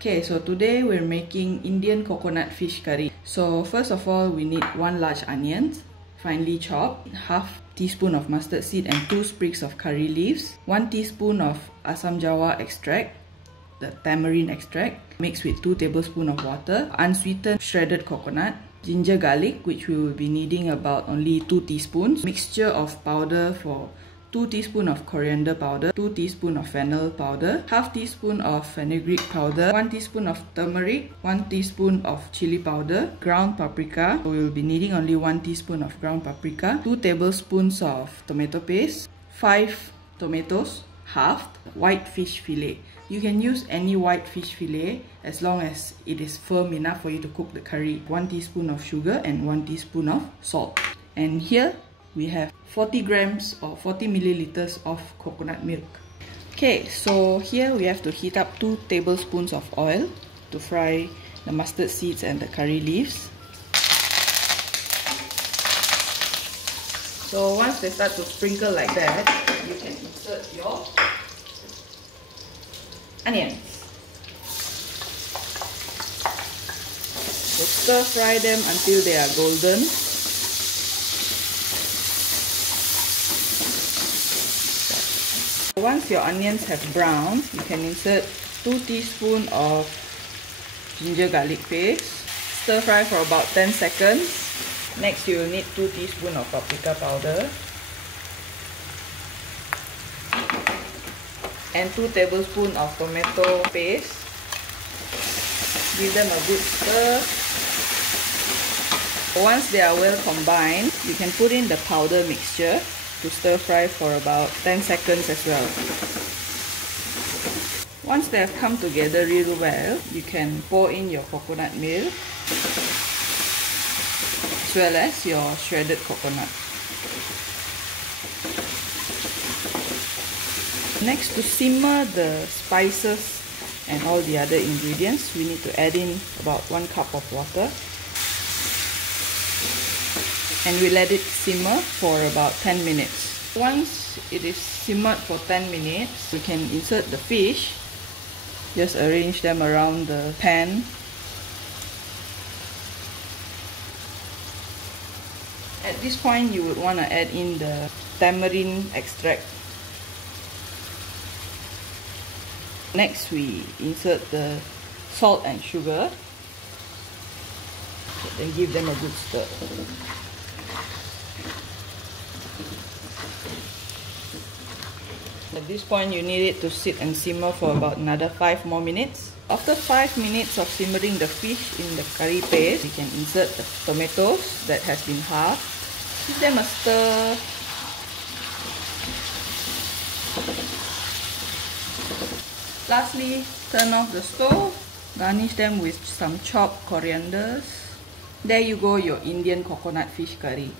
Okay, so today we're making Indian coconut fish curry. So first of all, we need 1 large onion, finely chopped, half teaspoon of mustard seed and 2 sprigs of curry leaves, 1 teaspoon of Asam Jawa extract, the tamarind extract, mixed with 2 tablespoons of water, unsweetened shredded coconut, ginger garlic, which we will be needing about only 2 teaspoons, mixture of powder for 2 teaspoons of coriander powder, 2 teaspoons of fennel powder, half teaspoon of fenugreek powder, 1 teaspoon of turmeric, 1 teaspoon of chili powder, ground paprika. We will be needing only 1 teaspoon of ground paprika, 2 tablespoons of tomato paste, 5 tomatoes, halved, white fish fillet. You can use any white fish fillet as long as it is firm enough for you to cook the curry. 1 teaspoon of sugar and 1 teaspoon of salt. And here we have 40 grams or 40 milliliters of coconut milk. Okay, so here we have to heat up 2 tablespoons of oil to fry the mustard seeds and the curry leaves. So once they start to sprinkle like that, you can insert your onions. So stir fry them until they are golden. Once your onions have browned, you can insert 2 teaspoons of ginger garlic paste. Stir fry for about 10 seconds. Next, you will need 2 teaspoons of paprika powder and 2 tablespoons of tomato paste. Give them a good stir. Once they are well combined, you can put in the powder mixture to stir fry for about 10 seconds as well. Once they have come together real well, you can pour in your coconut milk as well as your shredded coconut. Next, to simmer the spices and all the other ingredients, we need to add in about 1 cup of water. And we let it simmer for about 10 minutes. Once it is simmered for 10 minutes, we can insert the fish. Just arrange them around the pan. At this point, you would want to add in the tamarind extract. Next, we insert the salt and sugar. Then give them a good stir. At this point, you need it to sit and simmer for about another 5 more minutes. After 5 minutes of simmering the fish in the curry paste, you can insert the tomatoes that has been halved. Give them a stir. Lastly, turn off the stove. Garnish them with some chopped corianders. There you go, your Indian coconut fish curry.